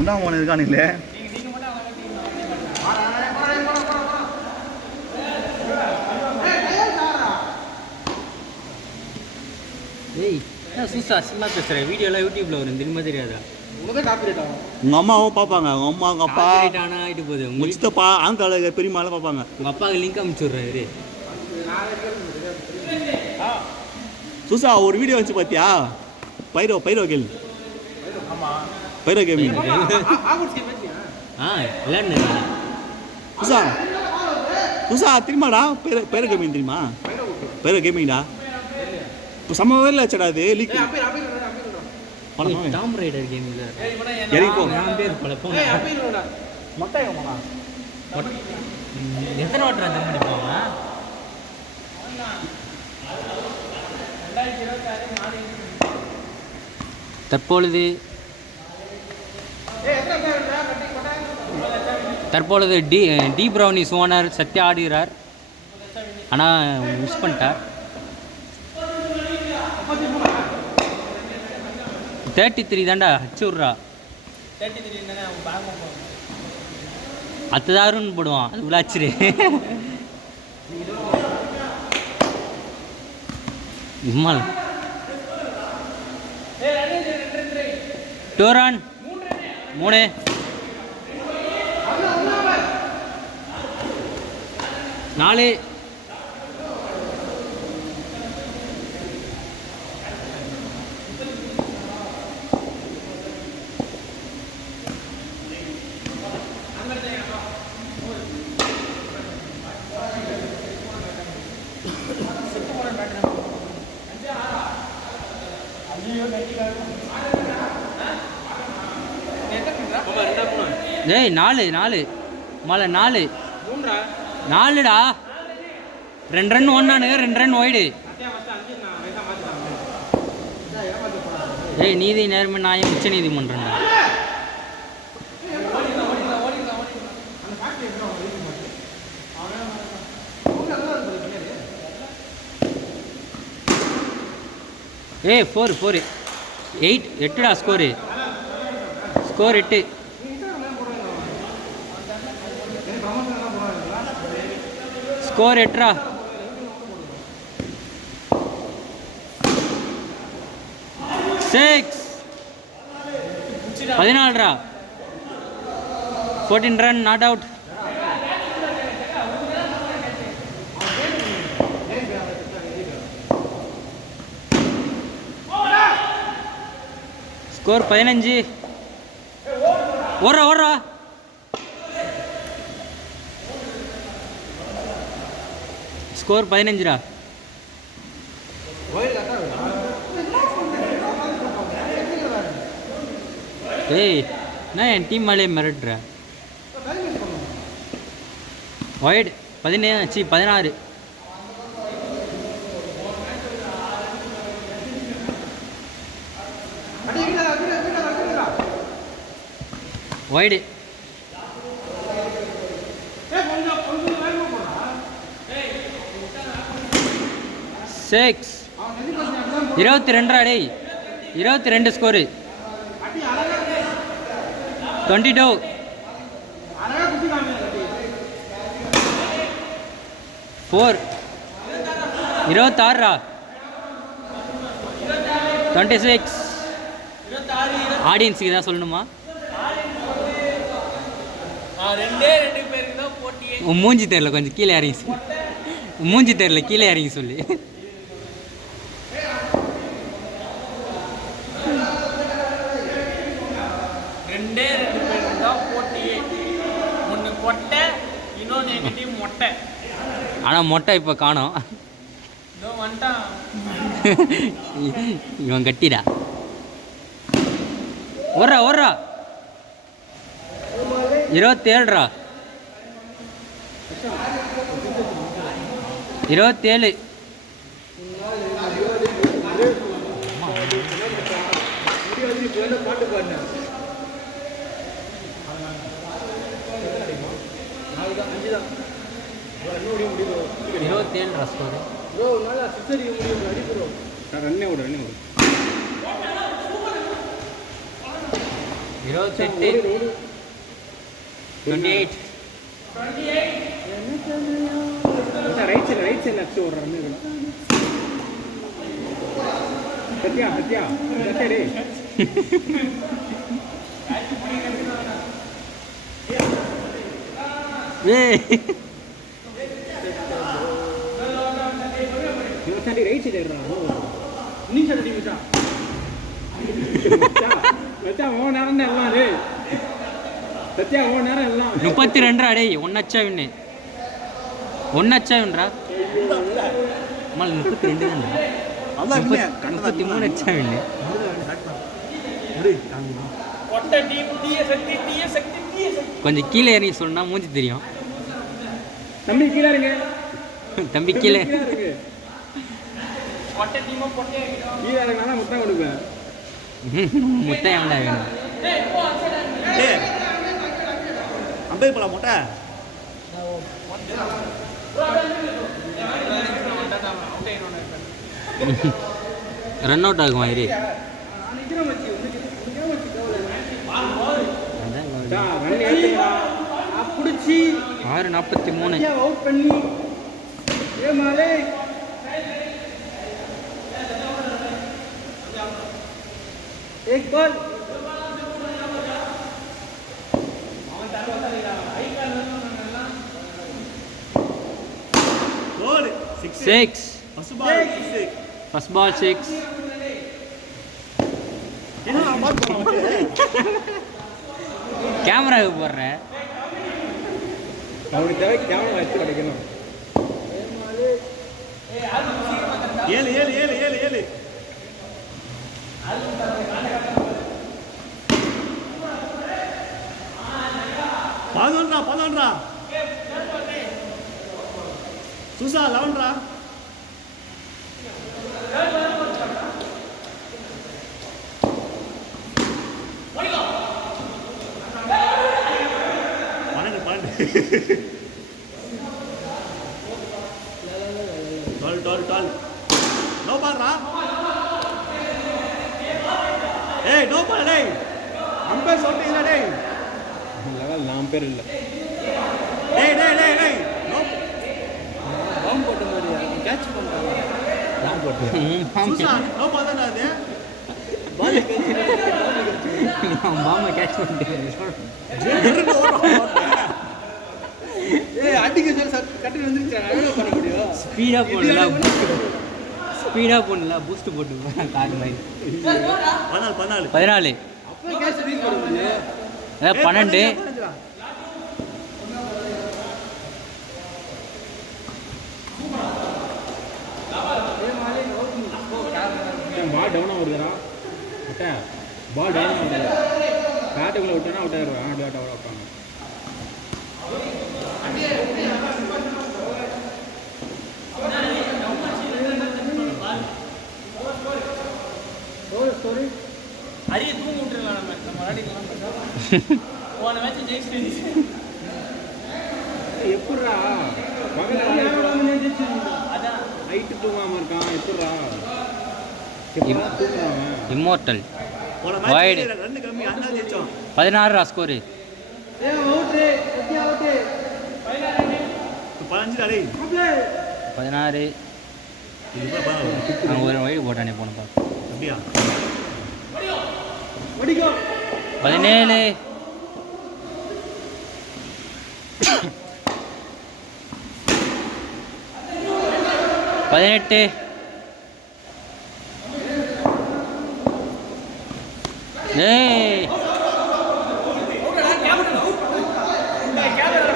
ஒன்றாம் இருக்கானுங்களே. ஏய் என்ன சூசா அசிங்கமா பேசுகிறேன். வீடியோலாம் யூடியூப்ல வரும் தெரியுமா தெரியாதா? உங்கள் அம்மாவும் பார்ப்பாங்க, உங்கள் அம்மா உங்கள் அப்பா ஆனால் ஆகிட்டு போகுது. உங்கள் சித்தப்பா ஆங்கால பெரியமாலாம் பார்ப்பாங்க. உங்கள் அப்பாவுக்கு லிங்க் அனுப்பிச்சி விட்றாரு. சூசா ஒரு வீடியோ வச்சு பார்த்தியா? பைரோ கேள் பைரோ கேமிங். விளையாடுனேன் சூசா தெரியுமாடா? பைரோ கேமிங் தெரியுமா? பைரோ கேமிங்டா இப்போ செம்ம வேலை வச்சடா. அது லீக் டாம் ரைடர் கேம் இல்லை. பேர் பழப்போம். எத்தனை வாட்டர் அந்த பண்ணிப்பாங்க? தற்பொழுது டி ப்ரௌனிஸ் ஓனர் சத்யா ஆடுகிறார். ஆனால் மிஸ் பண்ணிட்டார். 33 தான்டா அச்சு விட்றா. 10,000 போடுவான். அது விளாச்சிரு. இம்மாள் டோரான் 3 4 டேய் 4 மலை 4டா. 2 ரன் ஒன்னானுங்க, 2 ரன் ஒய்டு. ஏய் நீதி நேர்மை நியாயம் உச்ச நீதிமன்றம். ஏய் 4 8டா ஸ்கோரு. ஸ்கோர் 8. ஸ்கோர் 8டா. 6 14டா. 14 ரன் நாட் அவுட். ஸ்கோர் 15. ஓடுறா. ஸ்கோர் 15டா. ஏய் நான் என் டீம் மேலே மிரட்டுற. ஒய்டு 16. ஒய்டு 6 22 டேய். 22 ஸ்கோரு. 22 4 26 26. ஆடியன்ஸுக்கு தான் சொல்லணுமா? மூஞ்சி தெரியல, கொஞ்சம் கீழே இறங்கி சொல்லு. மூஞ்சி தெரியல, கீழே இறங்கி சொல்லு. ஆனால் மொட்டை இப்போ காணோம். இவன் கட்டிடா. ஓடுறா 27 27. ஸ்கோர் ரன்னே விடு 28 28 ரைட் சைடில் அடிச்சு ஓடுறாங்க சத்யா சத்யா சத்யா டே ரைட் சைடு நீ சட்டி மச்சான் மச்சான் ஓ நேரம் எல்லாம் டே சத்யா ஓ நேரம் எல்லாம் 32 டேய் ஒன்னச்சா வின்னு ஒன்னச்சா வின்டா அம்மா 32 தான்டா அதான் 33 அச்சா வின்னு கொஞ்சம் கீழே இறங்கி சொன்னா மூஞ்சி தெரியும் தம்பி கீழே இருங்க தம்பி கீழே கீழே இறங்கினா முட்டை கொடுப்பேன் முட்டை ஏன்டா வேணும் டேய் அம்பேர் போலாம் மொட்டை ரன் அவுட் ஆகுமா இரு பிடிச்சி 6:43 அவுட் பண்ணி ஏ மாலே एक बॉल கோல் 6 ஃபர்ஸ்ட் பால் 6 ஃபர்ஸ்ட் பால் 6 என்ன பால் போறோம் கேமராவுக்கு போடுறேன் அவனுக்கு தேவை கேமரா வச்சு கிடைக்கணும் 7 11 சுசா 11 12 நோ பால்ரா ஏய் நோ பால் டேய் அம்பேர் சொல்றீங்க டேய் லெவல் நாம் பேர் இல்ல டேய் நோ பாம் போட்ட மாதிரி கேட்ச் பண்றாங்க பாம் போட்டு சுசா நோ பால் தான அது பால் கேட்ச் மாமா கேட்ச் பண்ணிட்டேன் ஏய் அடிக்க சார் கட்டி வந்துருச்சு என்ன பண்ண முடியும் ஸ்பீடா போடல பூஸ்ட் போட்டு கார் மாதிரி 14 அப்ப கேட்ச் ரீச் பண்ணுங்க 12 பால் டவுன் ஆகுதுடா அட்டா பால் டவுன் ஆகுது பேட்டுக்குள்ள விட்டனா அவுட் ஆயிடுவான் அவுட் ஆவாங்க ஸ்டோரி அரிய தூங்க விட்டுருலாம் நம்ம விளையாடிக்கலாம் போன மேட்ச் ஜெயிச்சிட்டு எப்படிரா அதான் நைட்டு தூங்காம இருக்கான் எப்படிரா எப்படா தூங்குறான் இம்மோர்டல் போன Wide. மேட்ச் ரன் கம்மி அண்ணா ஜெயிச்சோம் 16 ஸ்கோர் அவுட் எத்தி அவுட் 15 டேய் 16 இது பாரு அவன் ஒரு வைடு போட்டானே போன பாரு அப்படியா ஓடிக்கோ 17 18 ஏய் கேமரா